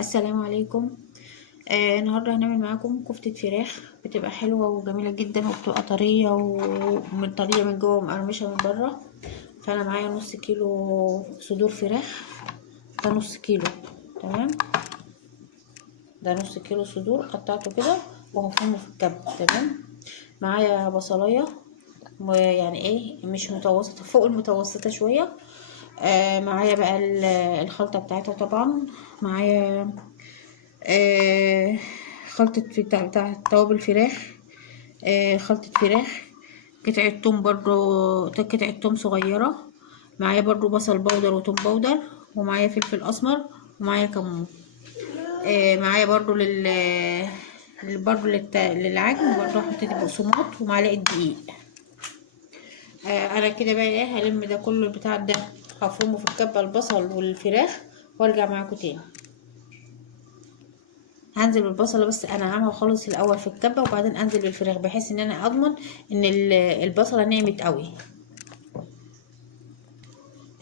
السلام عليكم. النهارده هنعمل معاكم كفتة فراخ بتبقى حلوة وجميلة جدا وبتبقى طرية ومن طرية من جوه ومقرمشة من بره. فانا معايا نص كيلو صدور فراخ، ده نص كيلو. تمام، ده نص كيلو صدور قطعته كده وهفرمه في الكب. تمام، معايا بصلاية ويعني ايه مش متوسطة، فوق المتوسطة شوية. معايا بقى الخلطة بتاعتها طبعا. معايا آه خلطة بتاع توابل فراخ، خلطة فراخ، قطعة توم برضو، قطعة توم صغيرة. معايا برضو بصل بودر وتوم بودر، ومعايا فلفل اسمر، ومعايا كمون. معايا برضو برضو للعجن برضو حطيت بقسماط ومعلقة دقيق. انا كده بقى ايه هلم ده كله البتاع ده، هفرمه في الكبة البصل والفراخ وارجع معاكم تاني. هنزل بالبصله بس انا عامله خالص الاول في الكبه وبعدين انزل بالفراخ بحيث ان انا اضمن ان البصله نعمت قوي.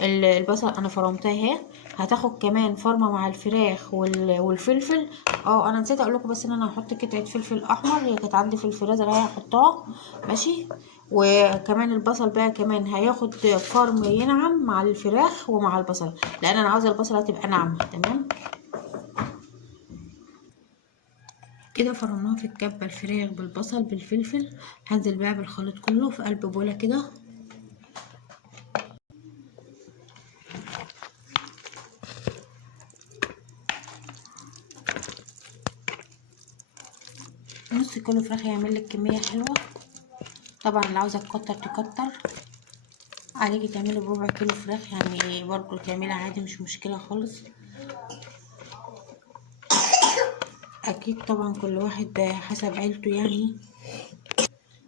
البصل انا فرمتها اهي، هتاخد كمان فرمه مع الفراخ والفلفل. انا نسيت اقول لكم بس ان انا هحط قطعه فلفل احمر، هي كانت عندي في الفريزر هي هحطها. ماشي، وكمان البصل بقى كمان هياخد فرم ينعم مع الفراخ ومع البصل، لان انا عاوزه البصله تبقى ناعمه. تمام كده، فرمناها في الكبة الفراخ بالبصل بالفلفل. هنزل بقى بالخليط كله في قلب بولة كده. نص كيلو فراخ هيعمل لك كمية حلوة. طبعا اللي عاوزة تكتر تكتر، عليكي تعملي بربع كيلو فراخ يعني برضو تعملها عادي مش مشكلة خالص. اكيد طبعا كل واحد حسب عيلته يعني.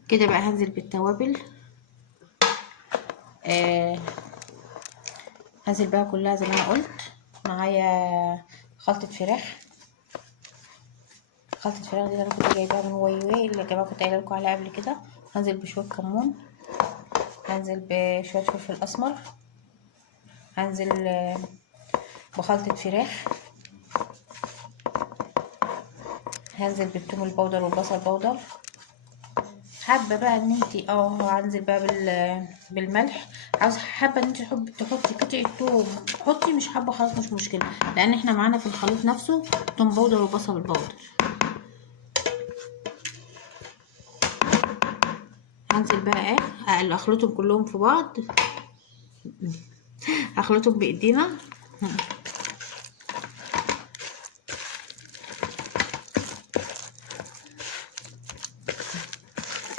كده بقى هنزل بالتوابل. آه هنزل بقى كلها زي ما انا قلت. معايا خلطة فراخ، خلطة الفراخ دي انا كنت جايباها من واي اللي جايباها كنت قايله لكم عليها قبل كده. هنزل بشوية كمون، هنزل بشوية فلفل اسمر، هنزل بخلطة فراخ، هنزل بالثوم البودر والبصل بودر. حابة بقى ان انتي هنزل بقى بالملح. عاوزة حابة ان انتي تحطي قطعة توم حطي، مش حابة خلاص مش مشكلة، لان احنا معانا في الخليط نفسه توم بودر وبصل بودر. هنزل بقى اخلطهم كلهم في بعض، اخلطهم بايدينا.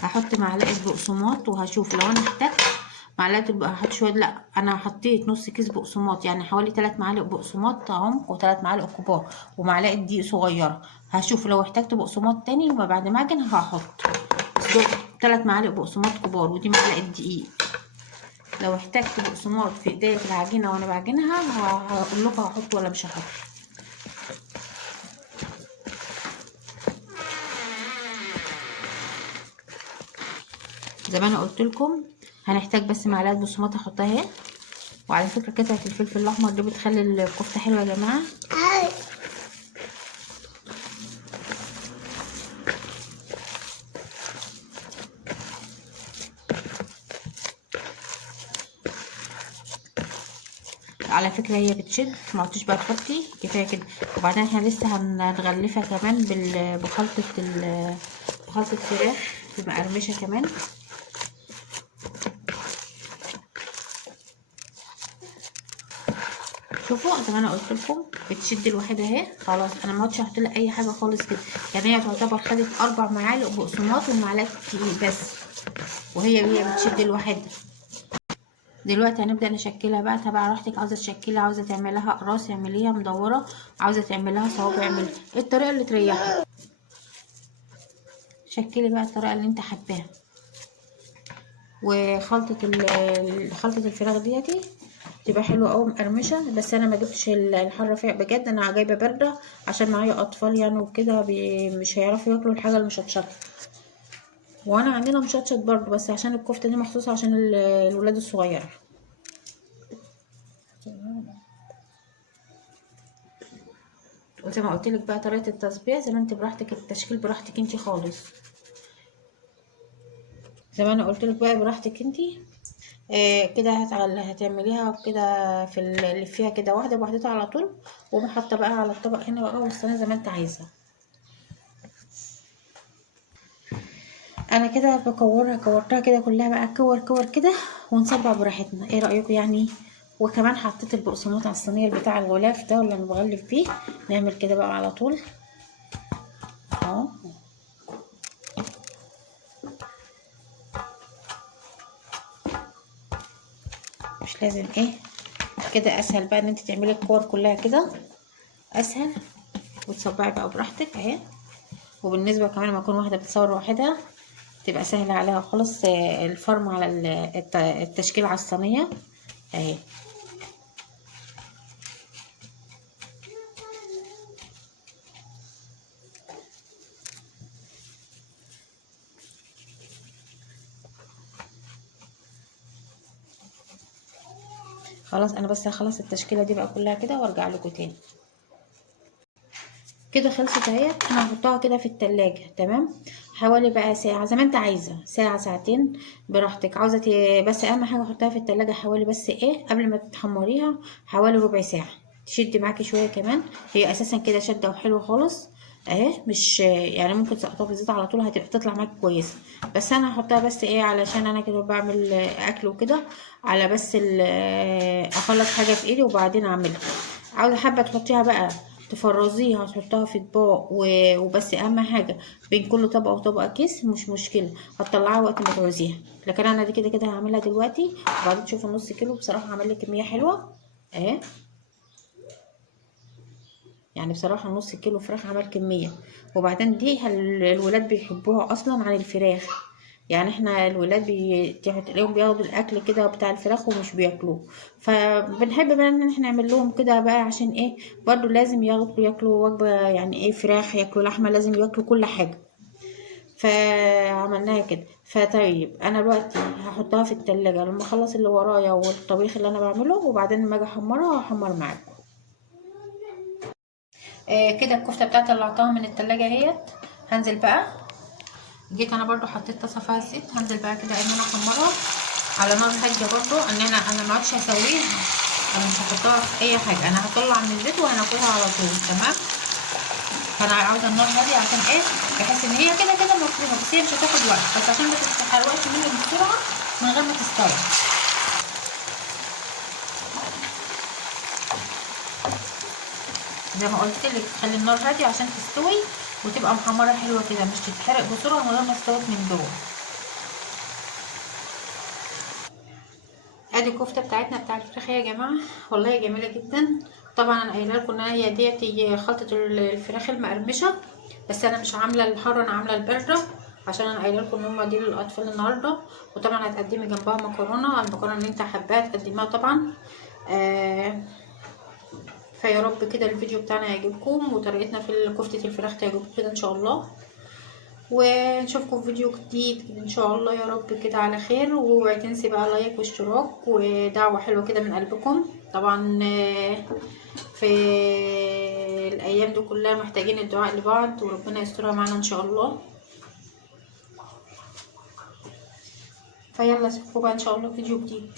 هحط معلقه بقسماط وهشوف لو انا احتجت معلقه هحط شويه. لا انا حطيت نص كيس بقسماط يعني حوالي 3 معالق بقسماط عمق و3 معالق كبار ومعلقه دقيق صغيره. هشوف لو احتجت بقسماط تاني وما بعد ما اعجن هحط، بس دول 3 معالق بقسماط كبار ودي معلقه دقيق. لو احتجت بقسماط في ايديا في العجينه وانا بعجنها هقول لكم هحط ولا مش هحط. زي ما انا قلت لكم هنحتاج بس معلقه بقسماط احطها اهي. وعلى فكره قطعه الفلفل الاحمر دي بتخلي الكفته حلوه يا جماعه. على فكره هي بتشد، ما عدتش بقى تحطي كفايه كده. وبعدين احنا لسه هنغلفها كمان بخلطه بخلطه فراخ مقرمشه كمان. شوفوا زي ما انا قلت لكم بتشد لوحدها اهي. خلاص انا ما عدتش هحط لها اي حاجه خالص كده، يعني هي تعتبر خدت 4 معالق بقسماط ومعلقه دقيق بس، وهي بتشد لوحدها. دلوقتي هنبدأ نشكلها بقى تبع راحتك. عاوزة تشكلها، عاوزة تعملها اقراص اعمليها مدورة، عاوزة تعملها صوابع اعملي الطريقة اللي تريحك. شكلي بقى الطريقة اللي انت حباها. وخلطة خلطة الفراخ ديتي تبقى حلوة اوي مقرمشة، بس انا ما جبتش الحرة فيها بجد، انا جايبة باردة عشان معايا اطفال يعني وكده مش هيعرفوا ياكلوا الحاجة المشطشطة. وانا عندنا مشطشط برضو بس عشان الكفتة دي مخصوص عشان الولاد الصغيرة. وزي ما قلت لك بقى طريقه التصبيع زي ما انت براحتك، التشكيل براحتك انت خالص، زي ما انا قلت لك بقى براحتك انت. كده هتعمليها كده في اللي فيها كده واحده بوحدتها على طول، وبحط بقى على الطبق هنا بقى والصينيه زي ما انت عايزه. انا كده كورتها كده كلها بقى كور كور كده، ونصبع براحتنا، ايه رايكم يعني؟ وكمان حطيت البقسماط على الصينيه بتاع الغلاف ده اللي انا بغلف فيه. نعمل كده بقى على طول اهو. مش لازم ايه كده، اسهل بقى ان انت تعملي الكور كلها كده اسهل، وتصبعي بقى براحتك اهي. وبالنسبه كمان لما اكون واحده بتصور لوحدها تبقى سهله عليها خالص، الفرم على التشكيل على الصينيه اهي. خلاص انا بس هخلص التشكيله دي بقى كلها كده وارجع لكم تاني. كده خلصت اهي. انا هحطها كده في التلاجة تمام، حوالي بقى ساعة زي ما انت عايزة، ساعة ساعتين براحتك. عاوزة بس اهم حاجة حطها في التلاجة حوالي بس ايه قبل ما تحمريها حوالي ربع ساعة، تشدي معاكي شوية كمان. هي اساسا كده شدة وحلوة خالص اهي، مش يعني ممكن تسقطها في الزيت على طول هتبقى تطلع معاكي كويسة. بس انا هحطها بس ايه علشان انا كده بعمل اكل وكده، على بس اخلص حاجة في ايدي وبعدين اعملها. عاوزة حابة تحطيها بقى تفرزيها تحطها في اطباق وبس اهم حاجه بين كل طبقه وطبقه كيس مش مشكله، هتطلعها وقت ما تعوزيها. لكن انا دي كده كده هعملها دلوقتي، وبعدين تشوفوا النص كيلو بصراحه عمل لي كميه حلوه اهي. يعني بصراحه نص كيلو فراخ عمل كميه. وبعدين دي الولاد بيحبوها اصلا عن الفراخ، يعني احنا الولاد تلاقيهم بياخدوا الاكل كده بتاع الفراخ ومش بياكلوه، فبنحب بقى ان احنا نعمل لهم كده بقى عشان ايه برضو لازم ياكلوا وجبه، يعني ايه فراخ ياكلوا لحمه لازم ياكلوا كل حاجه. فعملناها كده. فطيب انا دلوقتي هحطها في التلاجة لما اخلص اللي ورايا والطبيخ اللي انا بعمله، وبعدين لما اجي احمرها هحمر معاكم. كده الكفته بتاعتي طلعتها من التلاجة اهيت. هنزل بقى، جيت انا برضو حطيت طاسه فيها زيت، هنزل بقى كده ان انا احمرها على نار هاديه برضو، ان انا ما عادش هسويها، انا مش هحطها في اي حاجه، انا هطلع من الزيت وهناكلها على طول تمام. فانا عاوزه النار هاديه عشان ايه، بحيث ان هي كده كده مفرومه بس هي مش هتاخد وقت، بس عشان ما تستحرقش مني بسرعه من غير ما تستوي. زي ما قلت لك خلي النار هاديه عشان تستوي وتبقى محمره حلوه كده، مش تتحرق بسرعه من غير ما استوت من جوه. ادي الكفته بتاعتنا بتاع الفراخ يا جماعه، والله جميله جدا. طبعا انا قايله لكم ان هي ديت خلطه الفراخ المقرمشه، بس انا مش عامله الحاره، انا عامله البارده عشان انا قايله لكم ان هم دي للاطفال النهارده. وطبعا هتقدمي جنبها مكرونه، المكرونه اللي انت حباها تقدميها طبعا. فيا رب كده الفيديو بتاعنا يعجبكم وطريقتنا في كفته الفراخ تعجبكم كده ان شاء الله، ونشوفكم في فيديو جديد ان شاء الله يا رب كده على خير. واوعي تنسي بقى لايك واشتراك ودعوة حلوة كده من قلبكم طبعا. في الايام دي كلها محتاجين الدعاء لبعض، وربنا يسترها معانا ان شاء الله. فيلا اشوفكم بقى ان شاء الله في فيديو جديد.